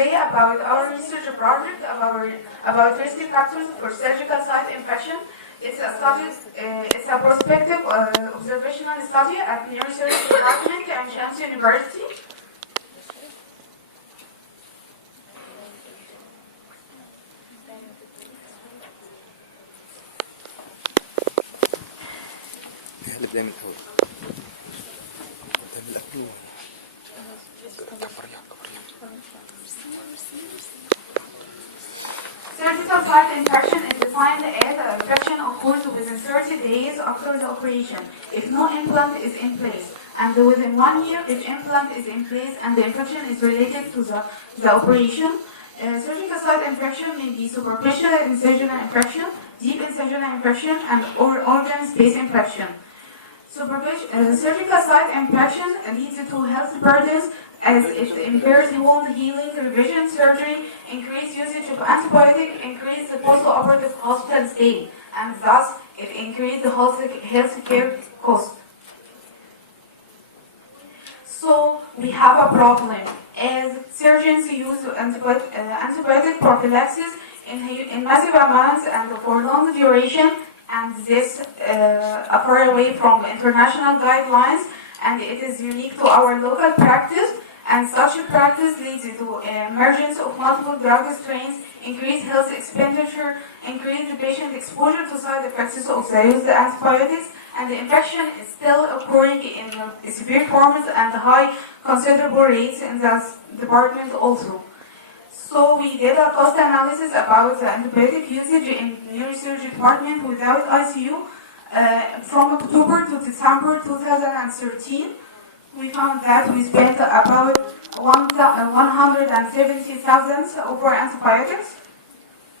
today about our research project about risk factors for surgical site infection. It's a study. It's a prospective observational study at Neurosurgery Department at Shams University. نبدأ من الأول. Surgical site infection is defined as an infection occurs within 30 days after the operation, if no implant is in place, and within 1 year if implant is in place and the infection is related to the operation. Surgical site infection may be superficial incisional infection, deep incisional infection, and organ space infection. Surgical site infection leads to health burdens as it impairs wound healing, revision surgery, increased usage of antibiotic, increased the post-operative hospital stay, and thus it increased the health care cost. So we have a problem as surgeons use antibiotic prophylaxis in massive amounts and for long duration, and this far away from international guidelines, and it is unique to our local practice. And such a practice leads to emergence of multiple drug strains, increased health expenditure, increased patient exposure to side effects of the used antibiotics, and the infection is still occurring in severe forms and high considerable rates in the department also. So we did a cost analysis about the antibiotic usage in neurosurgery department without ICU from October to December 2013. We found that we spent about 170,000 over antibiotics,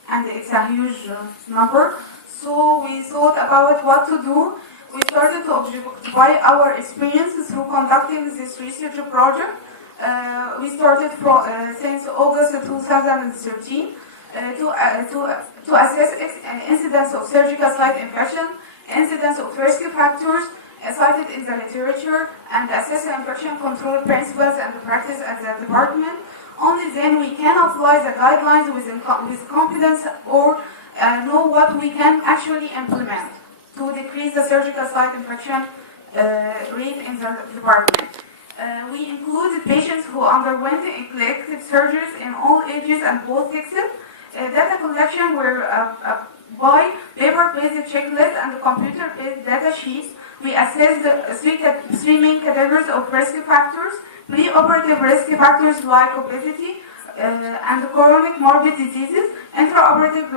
and it's a huge number. So we thought about what to do. We started to objectify our experience through conducting this research project. We started since August 2013 to assess incidence of surgical site infection, incidence of risk factors cited in the literature, and assess the infection control principles and the practice at the department. Only then we can apply the guidelines with confidence or know what we can actually implement to decrease the surgical site infection rate in the department. We included patients who underwent elective surgeries in all ages and both sexes. Data collection were by paper-based checklist and computer-based data sheets. We assessed three main categories of risk factors: pre-operative risk factors like obesity and chronic morbid diseases, intraoperative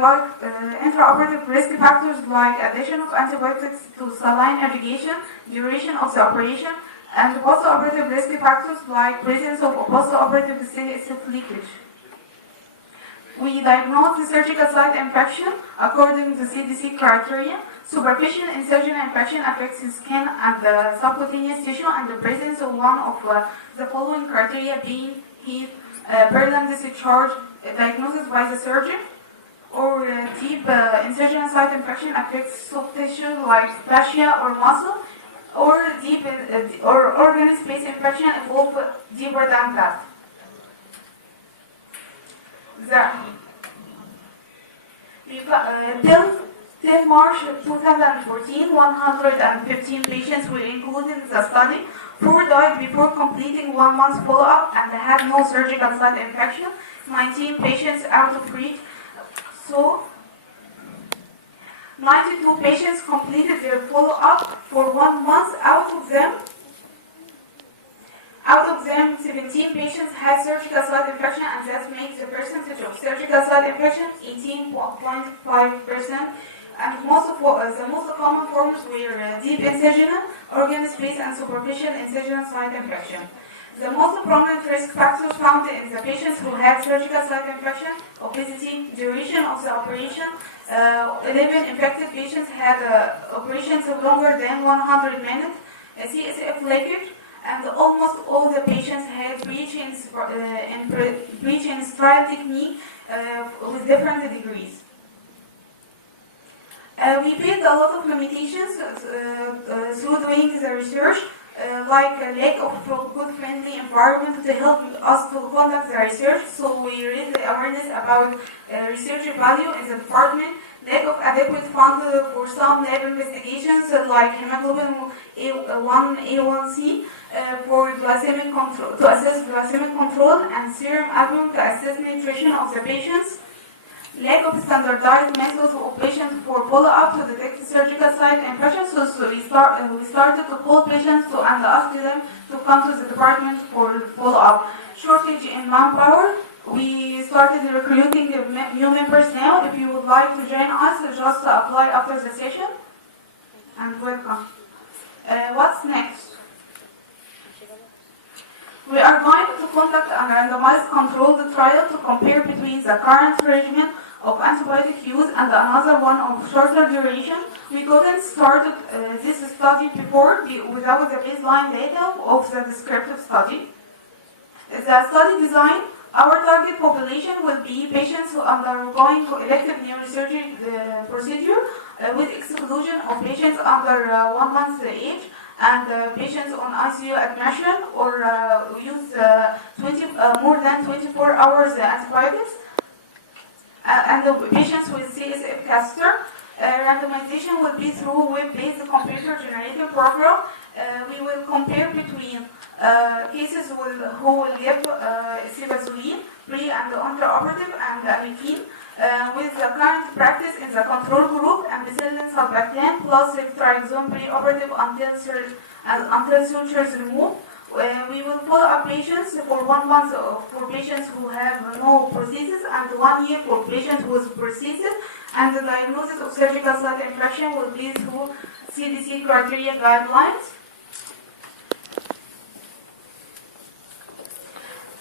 risk factors like addition of antibiotics to saline irrigation, duration of the operation, and post-operative risk factors like presence of post-operative CSF leakage. We diagnosed the surgical site infection according to CDC criteria. Superficial incisional infection affects the skin and the subcutaneous tissue, and the presence of one of the following criteria being heat, purulent discharge, diagnosis by the surgeon, or deep incisional site infection affects soft tissue like fascia or muscle, or deep or organ space infection evolve deeper than that. Till March 2014, 115 patients were included in the study. 4 died before completing 1 month follow-up and had no surgical site infection. 19 patients out of reach. So, 92 patients completed their follow-up for 1 month. Out of them, 17 patients had surgical site infection, and that makes the percentage of surgical site infection 18.5%. And the most common forms were deep incisional, organ space, and superficial incisional site infection. The most prominent risk factors found in the patients who had surgical site infection: obesity, duration of the operation. 11 infected patients had operations of longer than 100 minutes, CSF leakage, and almost all the patients had breach in sterile technique with different degrees. We faced a lot of limitations through doing the research. like a lack of good friendly environment to help us to conduct the research. So we raise the awareness about research value in the department, lack of adequate funds for some lab investigations like hemoglobin A1, A1C for glycemic control, to assess glycemic control, and serum albumin to assess nutrition of the patients. Lack of standardized methods of patients for follow-up to detect surgical site infections. So we started to call patients and ask them to come to the department for follow-up. Shortage in manpower. We started recruiting new members now. If you would like to join us, just apply after the session. And welcome. What's next? We are going to conduct a randomized controlled trial to compare between the current regimen of antibiotic use and another one of shorter duration. We couldn't start this study before without the baseline data of the descriptive study. The study design, our target population will be patients who are undergoing elective neurosurgery procedure with exclusion of patients under 1 month age, and patients on ICU admission or use more than 24 hours antibiotics, and the patients with CSF catheter. Randomization will be through web-based computer-generated program. We will compare between cases who will give cefazoline, pre- and intraoperative, and amifene, with the current practice in the control group, ampicillin sulbactam plus ceftriaxone pre-operative until sutures removed. We will follow up patients for 1 month for patients who have no prosthesis, and 1 year for patients with prosthesis, and the diagnosis of surgical site infection will be through CDC criteria guidelines.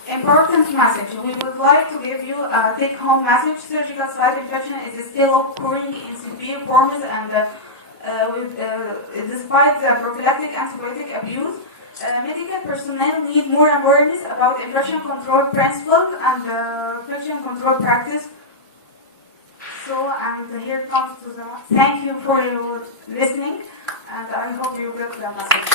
Important message. We would like to give you a take-home message. Surgical site infection is still occurring in severe forms, and despite the prophylactic antibiotic abuse, medical personnel need more awareness about infection control principles and infection control practice. So, and here comes to the thank you for your listening, and I hope you get the message.